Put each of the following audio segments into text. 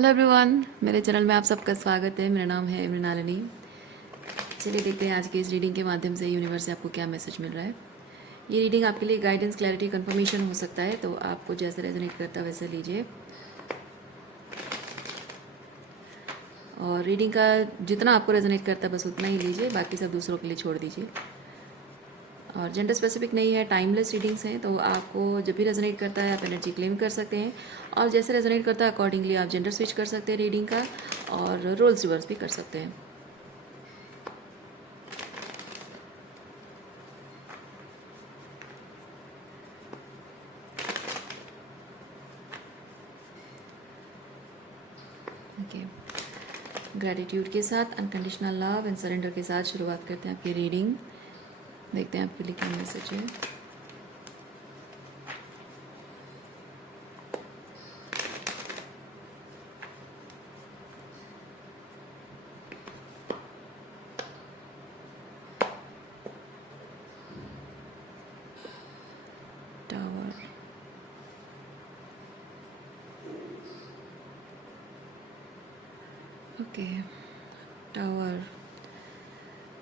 Hello everyone, मेरे channel में आप सबका स्वागत है। मेरा नाम है मृणालिनी। चलिए देखते हैं आज की इस रीडिंग के माध्यम से यूनिवर्स से आपको क्या मैसेज मिल रहा है। ये रीडिंग आपके लिए गाइडेंस, क्लैरिटी, कंफर्मेशन हो सकता है, तो आपको जैसे रेजोनेट करता है वैसे लीजिए। और रीडिंग का जितना आपको रेजोनेट करता है बस उतना ही लीजिए, बाकी सब दूसरों के लिए छोड़ दीजिए। और जेंडर स्पेसिफिक नहीं है, टाइमलेस रीडिंग्स हैं, तो आपको जब भी रेजोनेट करता है आप एनर्जी क्लेम कर सकते हैं। और जैसे रेजोनेट करता है अकॉर्डिंगली आप जेंडर स्विच कर सकते हैं रीडिंग का, और रोल्स रिवर्स भी कर सकते हैं। ओके, ग्रैटिट्यूड के साथ, अनकंडीशनल लव एंड सरेंडर के साथ शुरुआत करते हैं आपकी रीडिंग। देखते हैं आपके लिए क्या मैसेज है। Tower, okay, tower,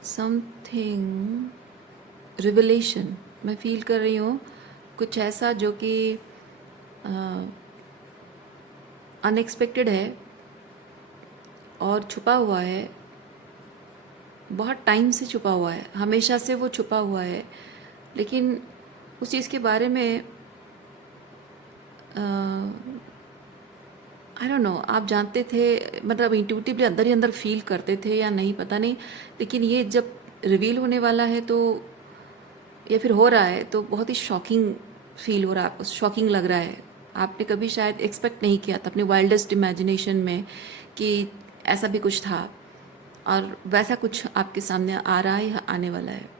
something revelation मैं फील कर रही हूँ, कुछ ऐसा जो कि अनएक्सपेक्टेड है और छुपा हुआ है, बहुत टाइम से छुपा हुआ है, हमेशा से वो छुपा हुआ है, लेकिन उस चीज़ के बारे में आई डोंट नो आप जानते थे, मतलब इंट्यूटिवली अंदर ही अंदर फील करते थे या नहीं पता नहीं, लेकिन ये जब रिवील होने वाला है तो या फिर हो रहा है तो बहुत ही शॉकिंग फील हो रहा है, शॉकिंग लग रहा है। आपने कभी शायद एक्सपेक्ट नहीं किया था अपने वाइल्डेस्ट इमेजिनेशन में कि ऐसा भी कुछ था, और वैसा कुछ आपके सामने आ रहा है या आने वाला है।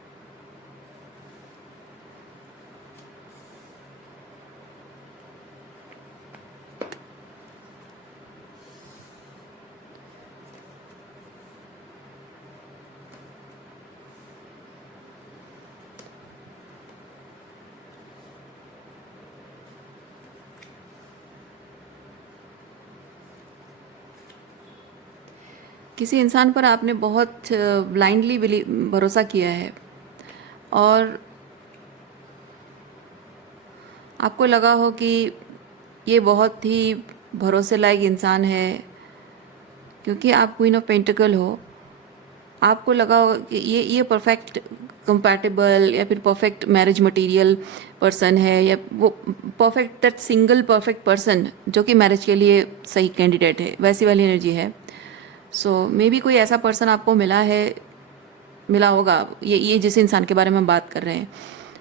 किसी इंसान पर आपने बहुत ब्लाइंडली भरोसा किया है और आपको लगा हो कि ये बहुत ही भरोसे लायक इंसान है, क्योंकि आप क्वीन ऑफ पेंटिकल हो। आपको लगा हो कि ये परफेक्ट कंपैटिबल या फिर परफेक्ट मैरिज मटेरियल पर्सन है, या वो perfect, that single perfect person जो कि मैरिज के लिए सही कैंडिडेट है, वैसी वाली एनर्जी है। सो मे बी कोई ऐसा पर्सन आपको मिला है, मिला होगा, ये जिस इंसान के बारे में हम बात कर रहे हैं,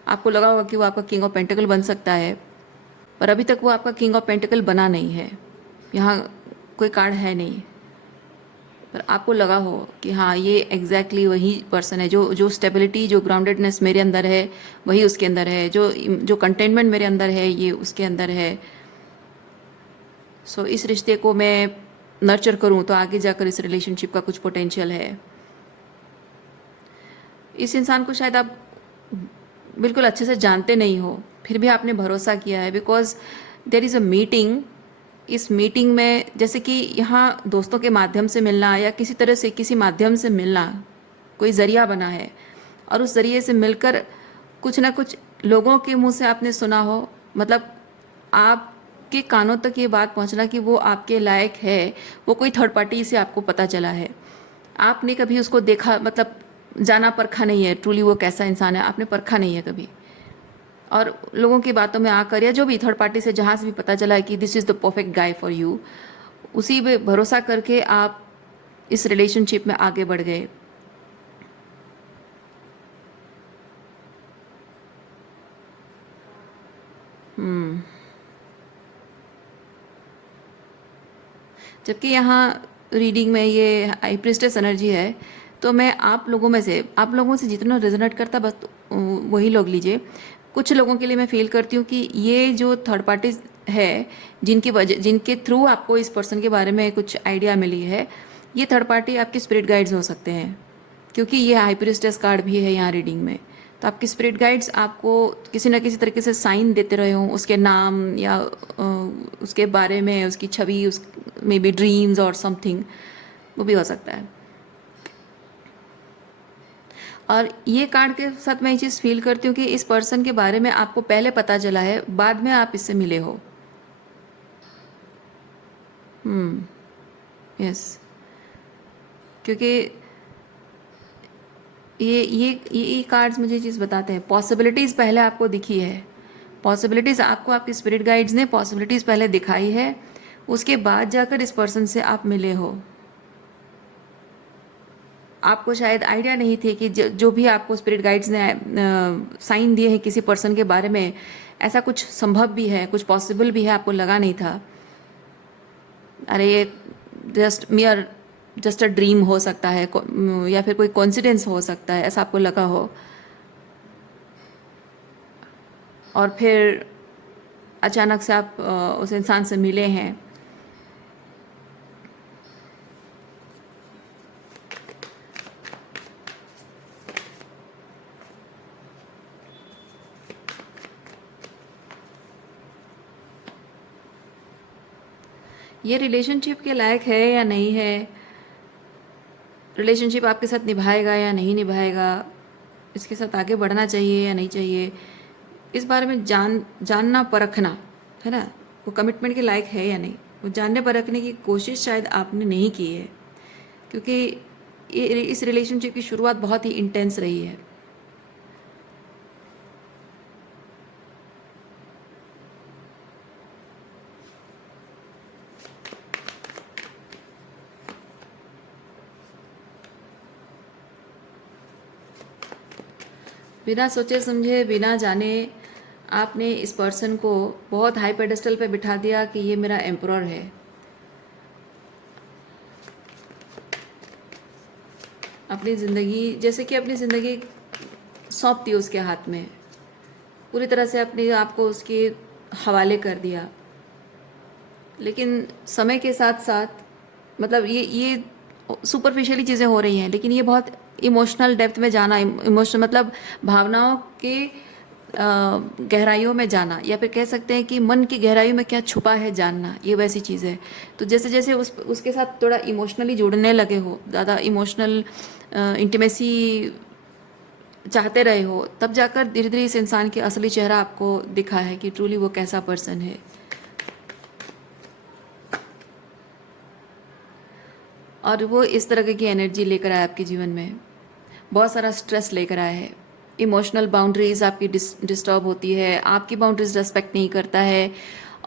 आपको लगा होगा कि वो आपका किंग ऑफ पेंटिकल बन सकता है, पर अभी तक वो आपका किंग ऑफ पेंटिकल बना नहीं है। यहाँ कोई कार्ड है नहीं, पर आपको लगा हो कि हाँ ये एग्जैक्टली वही पर्सन है, जो स्टेबिलिटी, जो ग्राउंडेडनेस मेरे अंदर है वही उसके अंदर है, जो कंटेनमेंट मेरे अंदर है ये उसके अंदर है। सो इस रिश्ते को मैं नर्चर करूँ तो आगे जाकर इस रिलेशनशिप का कुछ पोटेंशियल है। इस इंसान को शायद आप बिल्कुल अच्छे से जानते नहीं हो, फिर भी आपने भरोसा किया है, because there is a meeting. इस मीटिंग में जैसे कि यहाँ दोस्तों के माध्यम से मिलना या किसी तरह से किसी माध्यम से मिलना, कोई ज़रिया बना है, और उस ज़रिए से मिलकर कुछ ना कुछ लोगों के मुंह से आपने सुना हो, मतलब आपके कानों तक ये बात पहुँचना कि वो आपके लायक है, वो कोई थर्ड पार्टी से आपको पता चला है। आपने कभी उसको देखा, मतलब जाना परखा नहीं है, ट्रूली वो कैसा इंसान है आपने परखा नहीं है कभी, और लोगों की बातों में आकर या जो भी थर्ड पार्टी से जहाँ से भी पता चला है कि this is the perfect guy for you, उसी पे भरोसा करके आप इस रिलेशनशिप में आगे बढ़ गए। जबकि यहाँ रीडिंग में ये हाई प्रिस्टेस एनर्जी है, तो मैं आप लोगों से जितना रेजोनेट करता बस वही लोग लीजिए। कुछ लोगों के लिए मैं फील करती हूँ कि ये जो थर्ड पार्टी है, जिनके थ्रू आपको इस पर्सन के बारे में कुछ आइडिया मिली है, ये थर्ड पार्टी आपके स्पिरिट गाइड्स हो सकते हैं, क्योंकि ये हाई प्रिस्टेस कार्ड भी है यहाँ रीडिंग में। तो आपके स्पिरिट गाइड्स आपको किसी न किसी तरीके से साइन देते रहे हों, उसके नाम या उसके बारे में, उसकी छवि, उस मे बी ड्रीम्स और समथिंग, वो भी हो सकता है। और ये कार्ड के साथ मैं ये चीज़ फील करती हूँ कि इस पर्सन के बारे में आपको पहले पता चला है, बाद में आप इससे मिले हो। यस, क्योंकि ये कार्ड्स मुझे चीज़ बताते हैं, पॉसिबिलिटीज़ पहले आपको दिखी है, पॉसिबिलिटीज़ आपको आपके स्पिरिट गाइड्स ने पॉसिबिलिटीज़ पहले दिखाई है, उसके बाद जाकर इस पर्सन से आप मिले हो। आपको शायद आइडिया नहीं थी कि जो भी आपको स्पिरिट गाइड्स ने साइन दिए हैं किसी पर्सन के बारे में, ऐसा कुछ संभव भी है, कुछ पॉसिबल भी है, आपको लगा नहीं था। अरे ये जस्ट अ ड्रीम हो सकता है, या फिर कोई कोइंसिडेंस हो सकता है, ऐसा आपको लगा हो। और फिर अचानक से आप उस इंसान से मिले हैं। ये रिलेशनशिप के लायक है या नहीं है, रिलेशनशिप आपके साथ निभाएगा या नहीं निभाएगा, इसके साथ आगे बढ़ना चाहिए या नहीं चाहिए, इस बारे में जानना परखना है ना, वो कमिटमेंट के लायक है या नहीं, वो जानने परखने की कोशिश शायद आपने नहीं की है, क्योंकि इस रिलेशनशिप की शुरुआत बहुत ही इंटेंस रही है। बिना सोचे समझे, बिना जाने आपने इस पर्सन को बहुत हाई पेडेस्टल पे बिठा दिया कि ये मेरा एम्परर है। अपनी ज़िंदगी, जैसे कि अपनी ज़िंदगी सौंप दी उसके हाथ में, पूरी तरह से अपने आप को उसके हवाले कर दिया। लेकिन समय के साथ साथ, मतलब ये सुपरफिशियली चीज़ें हो रही हैं, लेकिन ये बहुत इमोशनल डेप्थ में जाना, इमोशनल मतलब भावनाओं के गहराइयों में जाना, या फिर कह सकते हैं कि मन की गहराइयों में क्या छुपा है जानना, ये वैसी चीज़ है। तो जैसे जैसे उसके साथ थोड़ा इमोशनली जुड़ने लगे हो, ज़्यादा इमोशनल इंटीमेसी चाहते रहे हो, तब जाकर धीरे धीरे इस इंसान की असली चेहरा आपको दिखा है कि ट्रूली वो कैसा पर्सन है। और वो इस तरह की एनर्जी लेकर आया आपके जीवन में, बहुत सारा स्ट्रेस लेकर आया है, इमोशनल बाउंड्रीज आपकी डिस्टर्ब होती है, आपकी बाउंड्रीज रेस्पेक्ट नहीं करता है।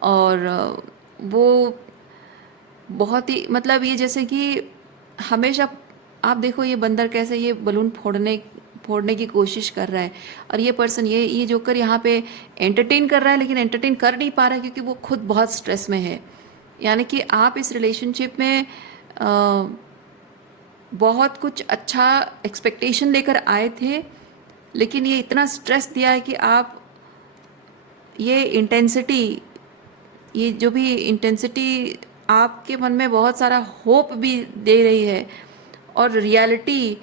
और वो बहुत ही, मतलब ये जैसे कि हमेशा आप देखो ये बंदर कैसे ये बलून फोड़ने की कोशिश कर रहा है, और ये पर्सन, ये जोकर यहाँ पे एंटरटेन कर रहा है, लेकिन एंटरटेन कर नहीं पा रहा है क्योंकि वो खुद बहुत स्ट्रेस में है। यानी कि आप इस रिलेशनशिप में बहुत कुछ अच्छा एक्सपेक्टेशन लेकर आए थे, लेकिन ये इतना स्ट्रेस दिया है कि आप ये इंटेंसिटी, ये जो भी इंटेंसिटी आपके मन में बहुत सारा होप भी दे रही है, और रियलिटी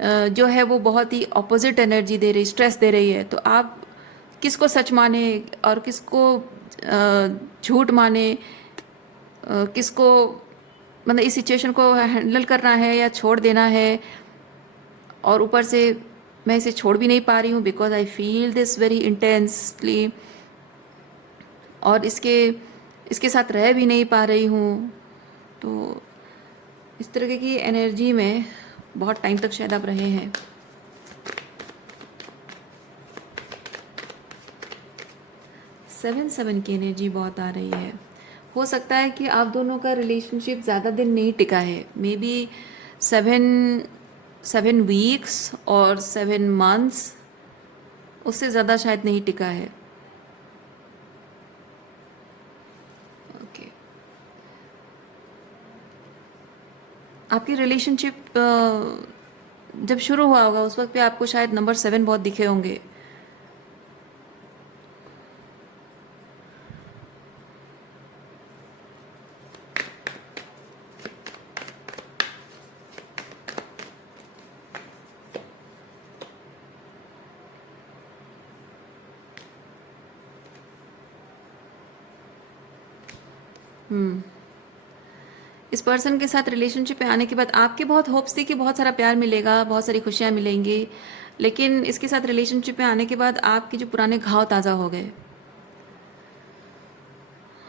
जो है वो बहुत ही ऑपोजिट एनर्जी दे रही, स्ट्रेस दे रही है। तो आप किसको सच माने और किसको झूठ माने, किसको, मतलब इस सिचुएशन को हैंडल करना है या छोड़ देना है। और ऊपर से मैं इसे छोड़ भी नहीं पा रही हूँ because I feel this very intensely, और इसके साथ रह भी नहीं पा रही हूँ। तो इस तरह की एनर्जी में बहुत टाइम तक शायद आप रहे हैं। सेवन की एनर्जी बहुत आ रही है। हो सकता है कि आप दोनों का रिलेशनशिप ज़्यादा दिन नहीं टिका है, मे बी 7 वीक्स और 7 मंथ्स, उससे ज़्यादा शायद नहीं टिका है। ओके, आपकी रिलेशनशिप जब शुरू हुआ होगा उस वक्त पे आपको शायद नंबर 7 बहुत दिखे होंगे। हम्म। इस पर्सन के साथ रिलेशनशिप में आने के बाद आपके बहुत होप्स थी कि बहुत सारा प्यार मिलेगा, बहुत सारी खुशियाँ मिलेंगी, लेकिन इसके साथ रिलेशनशिप में आने के बाद आपके जो पुराने घाव ताज़ा हो गए।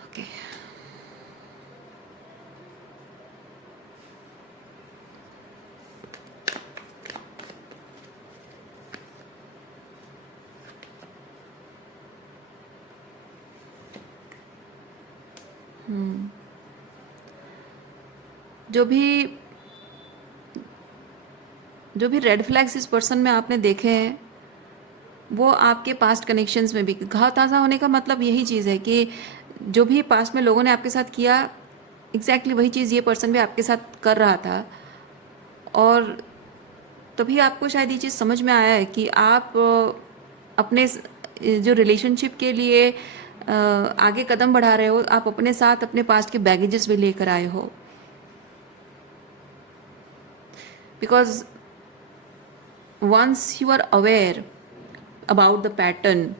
ओके। जो भी जो भी रेड फ्लैग्स इस पर्सन में आपने देखे हैं, वो आपके पास्ट कनेक्शंस में भी घाव ताज़ा होने का मतलब यही चीज़ है कि जो भी पास्ट में लोगों ने आपके साथ किया, एग्जैक्टली वही चीज़ ये पर्सन भी आपके साथ कर रहा था। और तभी आपको शायद ये चीज़ समझ में आया है कि आप अपने जो रिलेशनशिप के लिए आगे कदम बढ़ा रहे हो, आप अपने साथ अपने पास्ट के बैगेजेस भी लेकर आए हो। Because once you are aware about the pattern,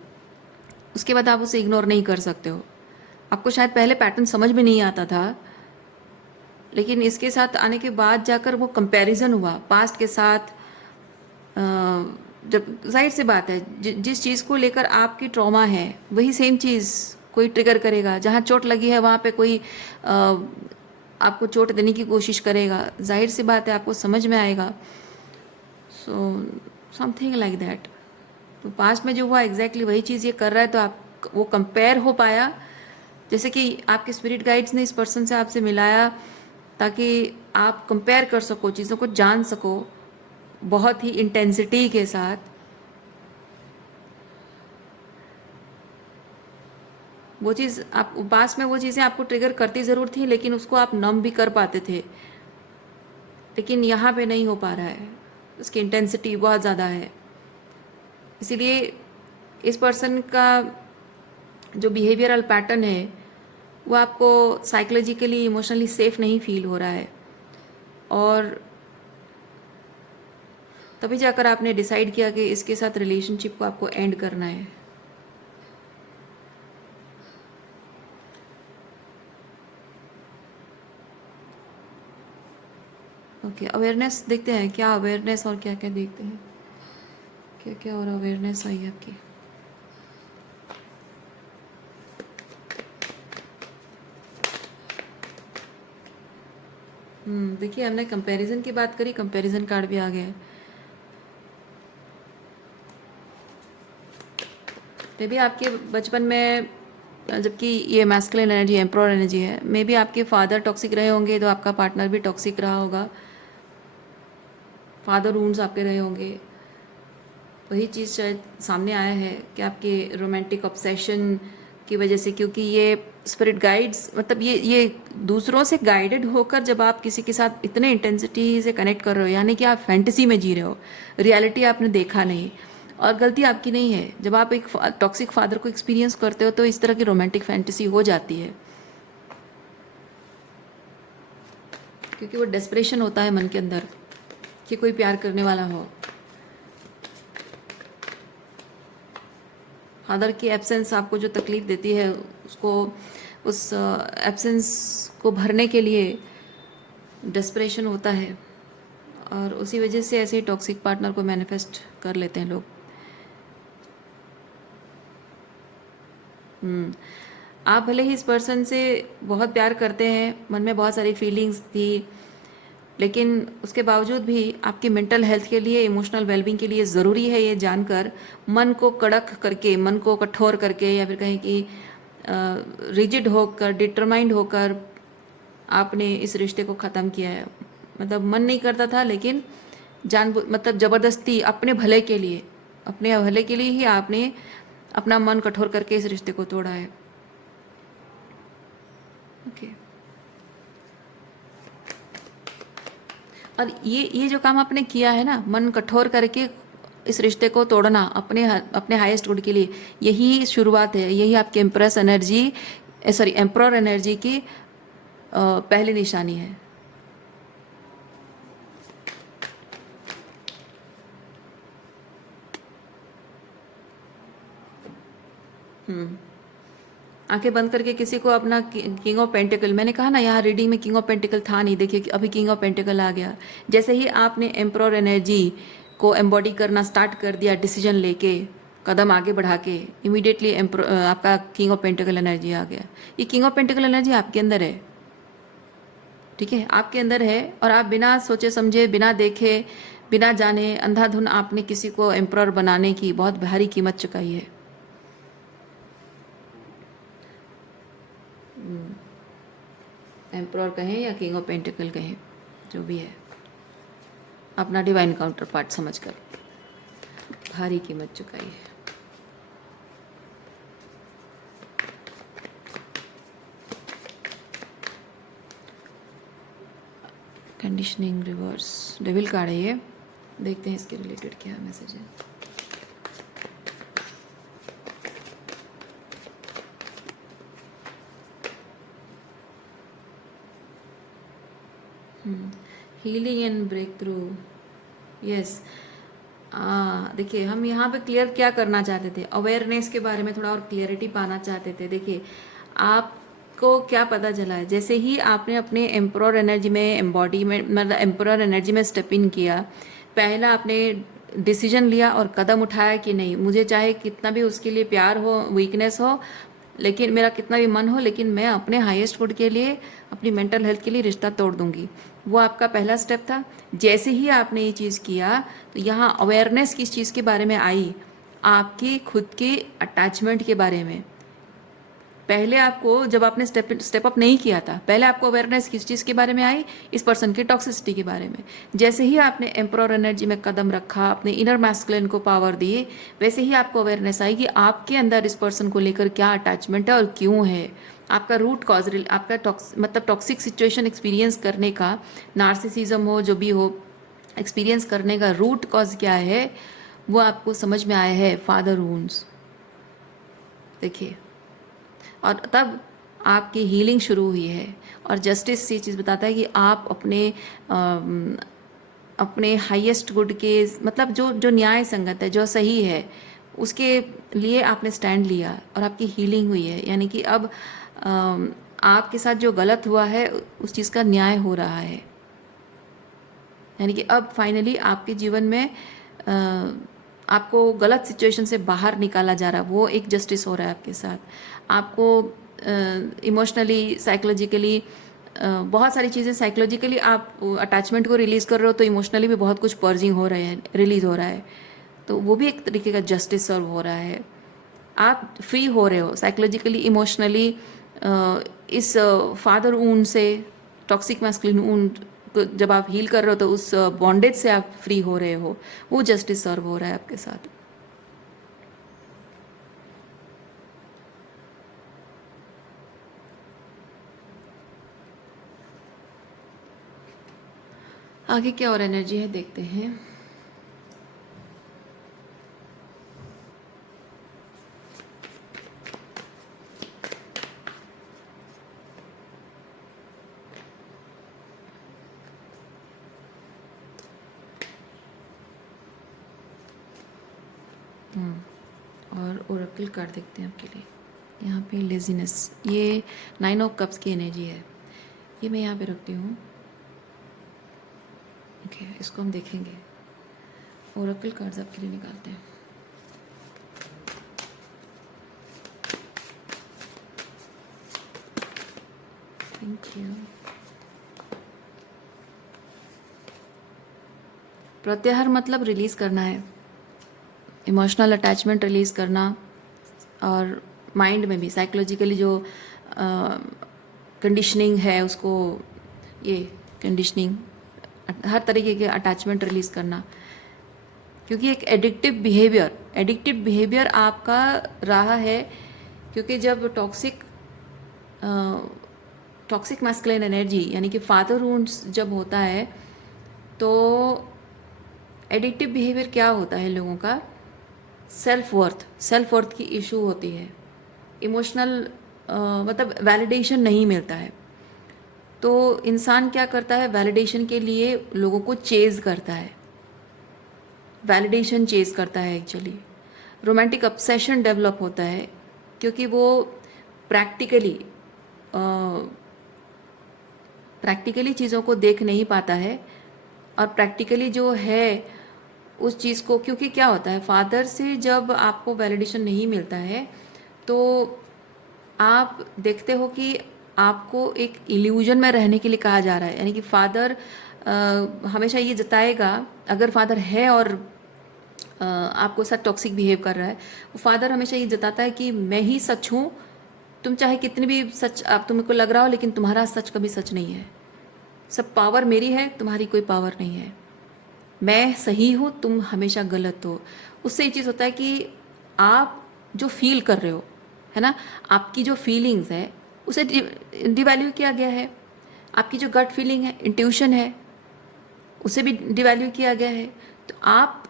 उसके बाद आप उसे इग्नोर नहीं कर सकते हो। आपको शायद पहले पैटर्न समझ में नहीं आता था, लेकिन इसके साथ आने के बाद जाकर वो कंपैरिजन हुआ पास्ट के साथ। जब जाहिर सी बात है, जिस चीज़ को लेकर आपकी ट्रॉमा है वही सेम चीज़ कोई ट्रिगर करेगा। जहाँ चोट लगी है वहाँ पे कोई आपको चोट देने की कोशिश करेगा। जाहिर सी बात है, आपको समझ में आएगा। So something like that. तो पास्ट में जो हुआ एग्जैक्टली वही चीज़ ये कर रहा है, तो आप वो कंपेयर हो पाया। जैसे कि आपके स्पिरिट गाइड्स ने इस पर्सन से आपसे मिलाया ताकि आप कंपेयर कर सको, चीज़ों को जान सको बहुत ही इंटेंसिटी के साथ। वो चीज़ आप पास में वो चीज़ें आपको ट्रिगर करती ज़रूर थी, लेकिन उसको आप नम भी कर पाते थे। लेकिन यहाँ पे नहीं हो पा रहा है, उसकी इंटेंसिटी बहुत ज़्यादा है। इसीलिए इस पर्सन का जो बिहेवियरल पैटर्न है वो आपको साइकोलॉजिकली इमोशनली सेफ नहीं फील हो रहा है। और तभी जाकर आपने डिसाइड किया कि इसके साथ रिलेशनशिप को आपको एंड करना है। ओके, अवेयरनेस देखते हैं क्या अवेयरनेस और क्या क्या देखते हैं, क्या क्या और अवेयरनेस आई है आपकी। देखिए, हमने कंपैरिजन की बात करी, कंपैरिजन कार्ड भी आ गया है। मे बी आपके बचपन में, जबकि ये मैस्कुलिन एनर्जी एम्प्रोर एनर्जी है, मे बी आपके फादर टॉक्सिक रहे होंगे तो आपका पार्टनर भी टॉक्सिक रहा होगा। फादर वुंड्स आपके रहे होंगे। वही चीज़ शायद सामने आया है कि आपके रोमांटिक ऑब्सेशन की वजह से, क्योंकि ये स्पिरिट गाइड्स, मतलब ये दूसरों से गाइडेड होकर जब आप किसी के साथ इतने इंटेंसिटी से कनेक्ट कर रहे हो, यानी कि आप फैंटेसी में जी रहे हो, रियलिटी आपने देखा नहीं। और गलती आपकी नहीं है, जब आप एक टॉक्सिक फादर को एक्सपीरियंस करते हो तो इस तरह की रोमांटिक फैंटेसी हो जाती है, क्योंकि वो डेस्परेशन होता है मन के अंदर कि कोई प्यार करने वाला हो। फादर की एब्सेंस आपको जो तकलीफ़ देती है, उसको, उस एब्सेंस को भरने के लिए डेस्परेशन होता है, और उसी वजह से ऐसे ही टॉक्सिक पार्टनर को मैनिफेस्ट कर लेते हैं लोग। आप भले ही इस पर्सन से बहुत प्यार करते हैं, मन में बहुत सारी फीलिंग्स थी, लेकिन उसके बावजूद भी आपकी मेंटल हेल्थ के लिए, इमोशनल वेलबींग के लिए ज़रूरी है ये जानकर, मन को कड़क करके, मन को कठोर करके, या फिर कहें कि रिजिड होकर, डिटरमाइंड होकर आपने इस रिश्ते को ख़त्म किया है। मतलब मन नहीं करता था, लेकिन मतलब ज़बरदस्ती अपने भले के लिए, अपने भले के लिए ही आपने अपना मन कठोर करके इस रिश्ते को तोड़ा है। ओके। और ये जो काम आपने किया है ना, मन कठोर करके इस रिश्ते को तोड़ना अपने अपने हाईएस्ट गुड के लिए, यही शुरुआत है। यही आपके empress energy, sorry emperor energy की पहली निशानी है। आंखें बंद करके किसी को अपना किंग ऑफ पेंटिकल, मैंने कहा ना यहाँ रीडिंग में किंग ऑफ पेंटिकल था नहीं, देखिए अभी किंग ऑफ पेंटिकल आ गया। जैसे ही आपने एम्परर एनर्जी को एम्बॉडी करना स्टार्ट कर दिया, डिसीजन लेके कदम आगे बढ़ा के, इमीडिएटली आपका किंग ऑफ पेंटिकल एनर्जी आ गया। ये किंग ऑफ पेंटिकल एनर्जी आपके अंदर है, ठीक है, आपके अंदर है। और आप बिना सोचे समझे, बिना देखे, बिना जाने, अंधाधुन आपने किसी को एम्परर बनाने की बहुत भारी कीमत चुकाई है। एम्परर कहें या किंग ऑफ पेंटिकल कहें, जो भी है, अपना डिवाइन काउंटर पार्ट समझकर भारी कीमत चुकाई है। कंडीशनिंग रिवर्स, डेविल कार्ड है ये, देखते हैं इसके रिलेटेड क्या मैसेज है। Healing and breakthrough, yes. देखिए हम यहाँ पे क्लियर क्या करना चाहते थे, अवेयरनेस के बारे में थोड़ा और क्लियरिटी पाना चाहते थे। देखिए आपको क्या पता चला है, जैसे ही आपने अपने एम्परर एनर्जी में एम्बॉडीमेंट, मतलब एम्परर एनर्जी में स्टेप इन किया, पहला आपने डिसीजन लिया और कदम उठाया कि नहीं, मुझे चाहे कितना भी उसके लिए प्यार हो, वीकनेस हो, लेकिन मेरा कितना भी मन हो, लेकिन मैं अपने हाईएस्ट गुड के लिए, अपनी मेंटल हेल्थ के लिए रिश्ता तोड़ दूंगी। वो आपका पहला स्टेप था। जैसे ही आपने ये चीज़ किया तो यहाँ अवेयरनेस किस चीज़ के बारे में आई, आपकी खुद के अटैचमेंट के बारे में। पहले आपको, जब आपने स्टेप अप नहीं किया था, पहले आपको अवेयरनेस किस चीज़ के बारे में आई, इस पर्सन की टॉक्सिसिटी के बारे में। जैसे ही आपने एम्परर एनर्जी में कदम रखा, अपने इनर मैस्कुलिन को पावर दिए, वैसे ही आपको अवेयरनेस आई कि आपके अंदर इस पर्सन को लेकर क्या अटैचमेंट है और क्यों है। आपका रूट कॉज, आपका मतलब टॉक्सिक सिचुएशन एक्सपीरियंस करने का, नार्सिसिज्म हो, जो भी हो, एक्सपीरियंस करने का रूट कॉज क्या है, वो आपको समझ में आया है, फादर वुंड्स। देखिए, और तब आपकी हीलिंग शुरू हुई है। और जस्टिस ये चीज़ बताता है कि आप अपने हाईएस्ट गुड के, मतलब जो जो न्याय संगत है, जो सही है, उसके लिए आपने स्टैंड लिया और आपकी हीलिंग हुई है। यानी कि अब आपके साथ जो गलत हुआ है उस चीज़ का न्याय हो रहा है। यानी कि अब फाइनली आपके जीवन में आपको गलत सिचुएशन से बाहर निकाला जा रहा है, वो एक जस्टिस हो रहा है आपके साथ। आपको इमोशनली, साइकोलॉजिकली, बहुत सारी चीज़ें, साइकोलॉजिकली आप अटैचमेंट को रिलीज़ कर रहे हो, तो इमोशनली भी बहुत कुछ पर्जिंग हो रहे हैं, रिलीज़ हो रहा है, तो वो भी एक तरीके का जस्टिस सर्व हो रहा है। आप फ्री हो रहे हो साइकोलॉजिकली, इमोशनली, इस फादर ऊन से, टॉक्सिक मैस्कुलिन ऊन को जब आप हील कर रहे हो तो उस बॉन्डेज से आप फ्री हो रहे हो, वो जस्टिस सर्व हो रहा है आपके साथ। आगे क्या और एनर्जी है देखते हैं। और ओरेकल कार्ड देखते हैं आपके लिए। यहाँ पे लेजीनेस, ये 9 ऑफ कप्स की एनर्जी है, ये मैं यहाँ पे रखती हूँ। ओके, इसको हम देखेंगे। ओरेकल कार्ड्स आपके लिए निकालते हैं। Thank you. प्रत्याहार मतलब रिलीज करना है, इमोशनल अटैचमेंट रिलीज करना, और माइंड में भी साइकोलॉजिकली जो कंडीशनिंग है उसको, ये कंडीशनिंग, हर तरीके के अटैचमेंट रिलीज करना। क्योंकि एक एडिक्टिव बिहेवियर आपका रहा है, क्योंकि जब टॉक्सिक मैस्कुलिन एनर्जी यानी कि फादर वुंड्स जब होता है, तो एडिक्टिव बिहेवियर क्या होता है लोगों का, सेल्फ वर्थ की इशू होती है, इमोशनल मतलब वैलिडेशन नहीं मिलता है, तो इंसान क्या करता है, वैलिडेशन के लिए लोगों को चेज करता है, वैलिडेशन चेज करता है। एक्चुअली रोमांटिक ऑब्सेशन डेवलप होता है, क्योंकि वो प्रैक्टिकली प्रैक्टिकली चीज़ों को देख नहीं पाता है, और प्रैक्टिकली जो है उस चीज़ को, क्योंकि क्या होता है, फादर से जब आपको वैलिडेशन नहीं मिलता है तो आप देखते हो कि आपको एक इल्यूजन में रहने के लिए कहा जा रहा है। यानी कि फादर हमेशा ये जताएगा, अगर फादर है और आपको साथ टॉक्सिक बिहेव कर रहा है, वो फादर हमेशा ये जताता है कि मैं ही सच हूँ, तुम चाहे कितनी भी सच आप तुमको लग रहा हो, लेकिन तुम्हारा सच कभी सच नहीं है, सब पावर मेरी है, तुम्हारी कोई पावर नहीं है, मैं सही हूँ, तुम हमेशा गलत हो। उससे ये चीज़ होता है कि आप जो फील कर रहे हो, है ना, आपकी जो फीलिंग्स है उसे डिवैल्यू किया गया है। आपकी जो गट फीलिंग है, इंट्यूशन है, उसे भी डिवैल्यू किया गया है। तो आप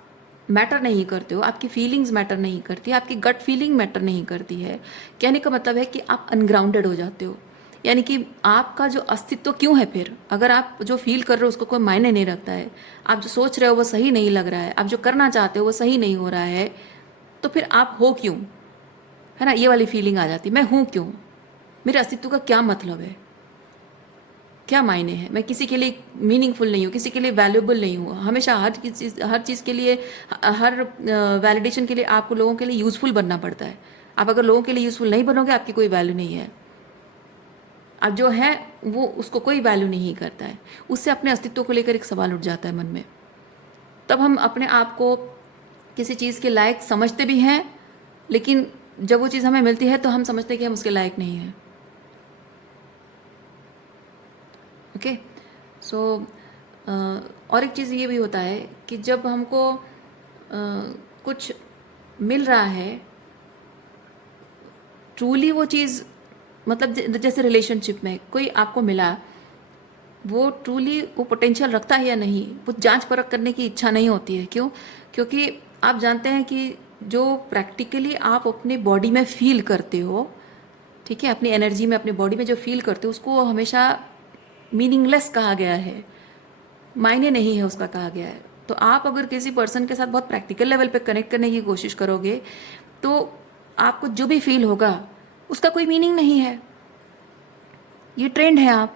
मैटर नहीं करते हो, आपकी फीलिंग्स मैटर नहीं करती, आपकी गट फीलिंग मैटर नहीं करती है। कहने का मतलब है कि आप अनग्राउंडेड हो जाते हो। यानी कि आपका जो अस्तित्व क्यों है फिर, अगर आप जो फील कर रहे हो उसको कोई मायने नहीं रखता है, आप जो सोच रहे हो वो सही नहीं लग रहा है, आप जो करना चाहते हो वो सही नहीं हो रहा है, तो फिर आप हो क्यों, है ना, ये वाली फीलिंग आ जाती, मैं हूँ क्यों, मेरे अस्तित्व का क्या मतलब है, क्या मायने हैं, मैं किसी के लिए मीनिंगफुल नहीं हूँ, किसी के लिए वैल्यूएबल नहीं हूँ। हमेशा हर चीज़ के लिए, हर वैलिडेशन के लिए आपको लोगों के लिए यूज़फुल बनना पड़ता है। आप अगर लोगों के लिए यूज़फुल नहीं बनोगे, आपकी कोई वैल्यू नहीं है। आप जो है वो उसको कोई वैल्यू नहीं करता है, उससे अपने अस्तित्व को लेकर एक सवाल उठ जाता है मन में। तब हम अपने आप को किसी चीज़ के लायक समझते भी हैं, लेकिन जब वो चीज़ हमें मिलती है तो हम समझते हैं कि हम उसके लायक नहीं हैं। ओके, सो और एक चीज़ ये भी होता है कि जब हमको कुछ मिल रहा है, ट्रूली वो चीज़, मतलब जैसे रिलेशनशिप में कोई आपको मिला, वो ट्रूली वो पोटेंशियल रखता है या नहीं, वो जांच परख करने की इच्छा नहीं होती है। क्यों? क्योंकि आप जानते हैं कि जो प्रैक्टिकली आप अपने बॉडी में फील करते हो, ठीक है, अपनी एनर्जी में, अपनी बॉडी में जो फील करते हो, उसको हमेशा मीनिंगलेस कहा गया है, मायने नहीं है उसका कहा गया है। तो आप अगर किसी पर्सन के साथ बहुत प्रैक्टिकल लेवल पे कनेक्ट करने की कोशिश करोगे, तो आपको जो भी फील होगा उसका कोई मीनिंग नहीं है, ये ट्रेंड है आप।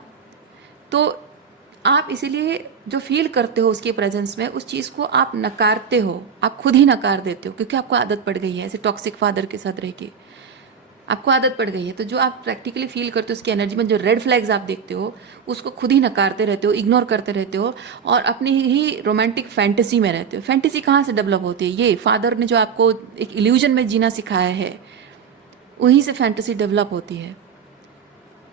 तो आप इसीलिए जो फील करते हो उसके प्रेजेंस में, उस चीज़ को आप नकारते हो, आप खुद ही नकार देते हो, क्योंकि आपको आदत पड़ गई है ऐसे टॉक्सिक फादर के साथ रह के, आपको आदत पड़ गई है। तो जो आप प्रैक्टिकली फील करते हो उसकी एनर्जी में जो रेड फ्लैग्स आप देखते हो, उसको खुद ही नकारते रहते हो, इग्नोर करते रहते हो, और अपनी ही रोमांटिक फैंटेसी में रहते हो। फैंटेसी कहाँ से डेवलप होती है? ये फादर ने जो आपको एक इल्यूजन में जीना सिखाया है, वहीं से फैंटेसी डेवलप होती है,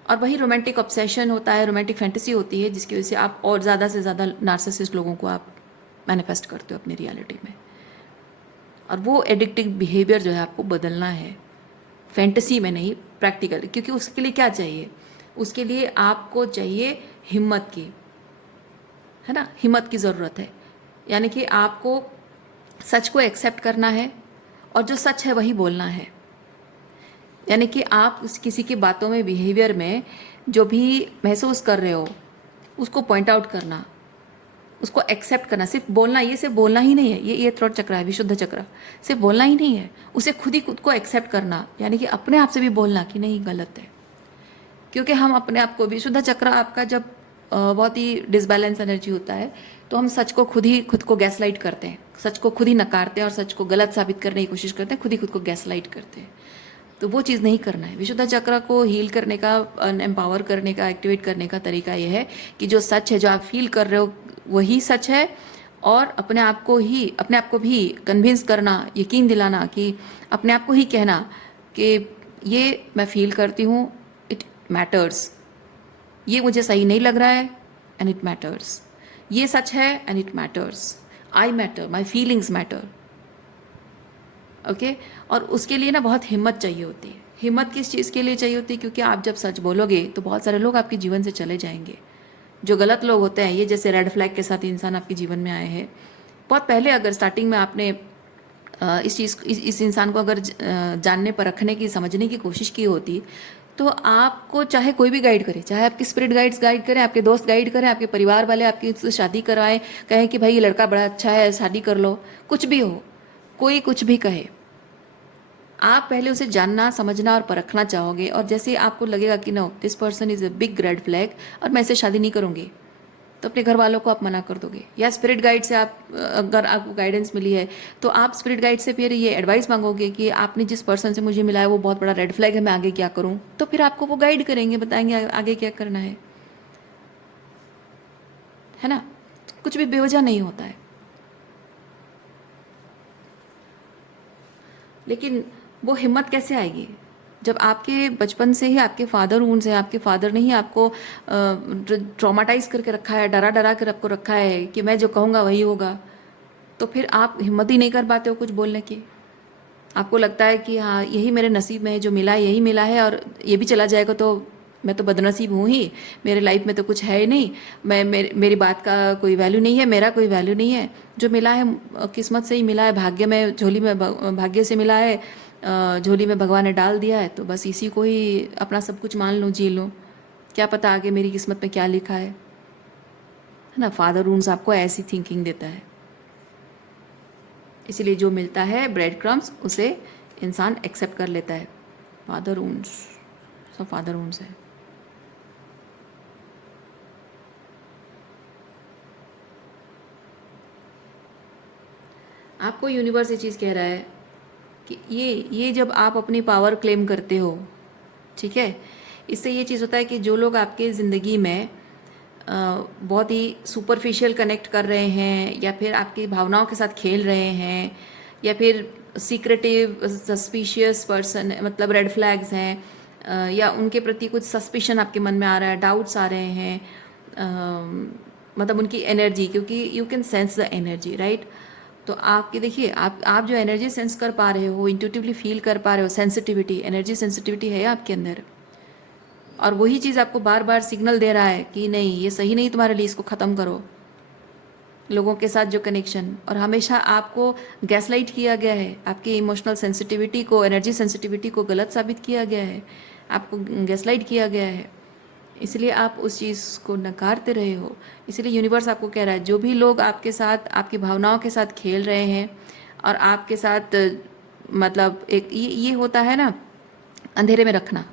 और वही रोमांटिक ऑब्सेशन होता है, रोमांटिक फैंटेसी होती है, जिसकी वजह से आप और ज़्यादा से ज़्यादा नार्सिसिस्ट लोगों को आप मैनिफेस्ट करते हो अपनी रियलिटी में। और वो एडिक्टिव बिहेवियर जो है आपको बदलना है, फैंटेसी में नहीं, प्रैक्टिकल। क्योंकि उसके लिए क्या चाहिए? उसके लिए आपको चाहिए हिम्मत की, है ना, हिम्मत की ज़रूरत है। यानी कि आपको सच को एक्सेप्ट करना है, और जो सच है वही बोलना है। यानी कि आप किसी की बातों में, बिहेवियर में जो भी महसूस कर रहे हो उसको पॉइंट आउट करना, उसको एक्सेप्ट करना। सिर्फ बोलना, ये सिर्फ बोलना ही नहीं है, ये थ्रोट चक्र है, विशुद्ध चक्र। सिर्फ बोलना ही नहीं है, उसे खुद को एक्सेप्ट करना, यानी कि अपने आप से भी बोलना कि नहीं, गलत है। क्योंकि हम अपने आप को, विशुद्ध चक्र आपका जब बहुत ही डिसबैलेंस एनर्जी होता है, तो हम सच को खुद को गैसलाइट करते हैं, सच को खुद ही नकारते हैं, और सच को गलत साबित करने की कोशिश करते हैं, खुद को गैसलाइट करते हैं। तो वो चीज़ नहीं करना है। विशुद्ध चक्र को हील करने का, एम्पावर करने का, एक्टिवेट करने का तरीका ये है कि जो सच है, जो आप फील कर रहे हो वही सच है, और अपने आप को भी कन्विंस करना, यकीन दिलाना, कि अपने आप को ही कहना कि ये मैं फील करती हूँ, इट मैटर्स, ये मुझे सही नहीं लग रहा है एंड इट मैटर्स, ये सच है and it matters, I matter, my feelings matter. Okay, और उसके लिए ना बहुत हिम्मत चाहिए होती है। हिम्मत किस चीज़ के लिए चाहिए होती है? क्योंकि आप जब सच बोलोगे तो बहुत सारे लोग आपके जीवन से चले जाएंगे। जो गलत लोग होते हैं, ये जैसे रेड फ्लैग के साथ इंसान आपके जीवन में आए हैं, बहुत पहले अगर स्टार्टिंग में आपने इस इंसान को अगर जानने परखने की, समझने की कोशिश की होती, तो आपको चाहे कोई भी गाइड करे, चाहे आपकी स्पिरिट गाइड्स गाइड करें, आपके दोस्त गाइड करें, आपके परिवार वाले आपकी उससे शादी करवाएं, कहें कि भाई ये लड़का बड़ा अच्छा है, शादी कर लो, कुछ भी हो, कोई कुछ भी कहे, आप पहले उसे जानना, समझना और परखना चाहोगे, और जैसे आपको लगेगा कि no this person is a big red flag और मैं इससे शादी नहीं करूँगी, तो अपने घर वालों को आप मना कर दोगे। या स्पिरिट गाइड से आप अगर आपको गाइडेंस मिली है तो आप स्पिरिट गाइड से फिर ये एडवाइस मांगोगे कि आपने जिस पर्सन से मुझे मिला है वो बहुत बड़ा रेड फ्लैग है, मैं आगे क्या करूँ। तो फिर आपको वो गाइड करेंगे, बताएंगे आगे क्या करना है ना। कुछ भी बेवजह नहीं होता है। लेकिन वो हिम्मत कैसे आएगी जब आपके बचपन से ही आपके फादर ऊंस हैं, आपके फादर ने ही आपको ट्रॉमाटाइज करके रखा है, डरा डरा कर आपको रखा है कि मैं जो कहूँगा वही होगा। तो फिर आप हिम्मत ही नहीं कर पाते हो कुछ बोलने की। आपको लगता है कि हाँ यही मेरे नसीब में है, जो मिला है यही मिला है, और ये भी चला जाएगा तो मैं तो बदनसीब हूँ ही, मेरे लाइफ में तो कुछ है ही नहीं, मेरी बात का कोई वैल्यू नहीं है, मेरा कोई वैल्यू नहीं है। जो मिला है किस्मत से ही मिला है, भाग्य में, झोली में, भाग्य से मिला है, झोली में भगवान ने डाल दिया है, तो बस इसी को ही अपना सब कुछ मान लूँ, जी लूँ। क्या पता आगे मेरी किस्मत में क्या लिखा है ना। फादर रून्स आपको ऐसी थिंकिंग देता है। इसीलिए जो मिलता है ब्रेड क्रम्स उसे इंसान एक्सेप्ट कर लेता है। फादर ऊंस, सब फादर ऊंस है। आपको यूनिवर्स ये चीज़ कह रहा है कि ये जब आप अपनी पावर क्लेम करते हो, ठीक है, इससे ये चीज़ होता है कि जो लोग आपके ज़िंदगी में बहुत ही सुपरफिशियल कनेक्ट कर रहे हैं, या फिर आपकी भावनाओं के साथ खेल रहे हैं, या फिर सीक्रेटिव सस्पिशियस पर्सन, मतलब रेड फ्लैग्स हैं, या उनके प्रति कुछ सस्पिशन आपके मन में आ रहा है, डाउट्स आ रहे हैं, मतलब उनकी एनर्जी, क्योंकि you can sense the energy, right. तो आपकी देखिए, आप जो एनर्जी सेंस कर पा रहे हो, इंट्यूटिवली फील कर पा रहे हो, सेंसिटिविटी, एनर्जी सेंसिटिविटी है आपके अंदर, और वही चीज़ आपको बार बार सिग्नल दे रहा है कि नहीं ये सही नहीं तुम्हारे लिए, इसको ख़त्म करो। लोगों के साथ जो कनेक्शन, और हमेशा आपको गैसलाइट किया गया है, आपकी इमोशनल सेंसिटिविटी को, एनर्जी सेंसिटिविटी को गलत साबित किया गया है, आपको गैसलाइट किया गया है, इसलिए आप उस चीज़ को नकारते रहे हो। इसलिए यूनिवर्स आपको कह रहा है जो भी लोग आपके साथ, आपकी भावनाओं के साथ खेल रहे हैं और आपके साथ, मतलब एक ये होता है ना, अंधेरे में रखना,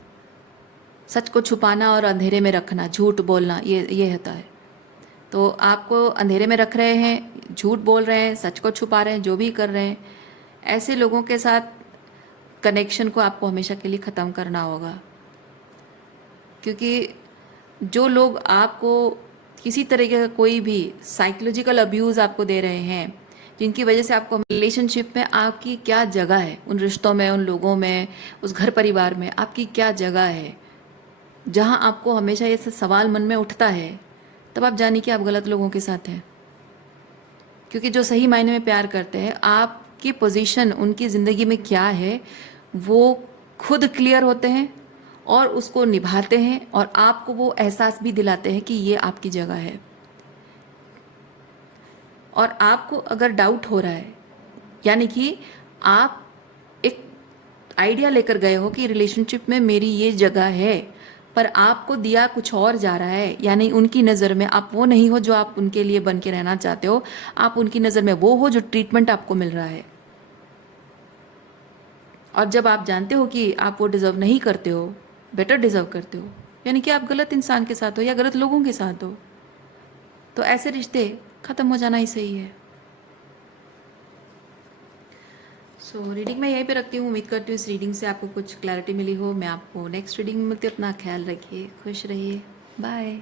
सच को छुपाना और अंधेरे में रखना, झूठ बोलना, ये होता है। तो आपको अंधेरे में रख रहे हैं, झूठ बोल रहे हैं, सच को छुपा रहे हैं, जो भी कर रहे हैं, ऐसे लोगों के साथ कनेक्शन को आपको हमेशा के लिए ख़त्म करना होगा। क्योंकि जो लोग आपको किसी तरीके का कोई भी साइकोलॉजिकल अब्यूज़ आपको दे रहे हैं, जिनकी वजह से आपको रिलेशनशिप में आपकी क्या जगह है, उन रिश्तों में, उन लोगों में, उस घर परिवार में आपकी क्या जगह है, जहाँ आपको हमेशा ये सवाल मन में उठता है, तब आप जानिए कि आप गलत लोगों के साथ हैं। क्योंकि जो सही मायने में प्यार करते हैं, आपकी पोजीशन उनकी ज़िंदगी में क्या है वो खुद क्लियर होते हैं और उसको निभाते हैं, और आपको वो एहसास भी दिलाते हैं कि ये आपकी जगह है। और आपको अगर डाउट हो रहा है, यानी कि आप एक आइडिया लेकर गए हो कि रिलेशनशिप में मेरी ये जगह है, पर आपको दिया कुछ और जा रहा है, यानी उनकी नज़र में आप वो नहीं हो जो आप उनके लिए बन के रहना चाहते हो, आप उनकी नज़र में वो हो जो ट्रीटमेंट आपको मिल रहा है। और जब आप जानते हो कि आप वो डिज़र्व नहीं करते हो, बेटर डिज़र्व करते हो, यानी कि आप गलत इंसान के साथ हो या गलत लोगों के साथ हो, तो ऐसे रिश्ते ख़त्म हो जाना ही सही है। सो रीडिंग मैं यहीं पे रखती हूँ। उम्मीद करती हूँ इस रीडिंग से आपको कुछ क्लैरिटी मिली हो। मैं आपको नेक्स्ट रीडिंग में मिलती हूँ। अपना ख्याल रखिए, खुश रहिए, बाय।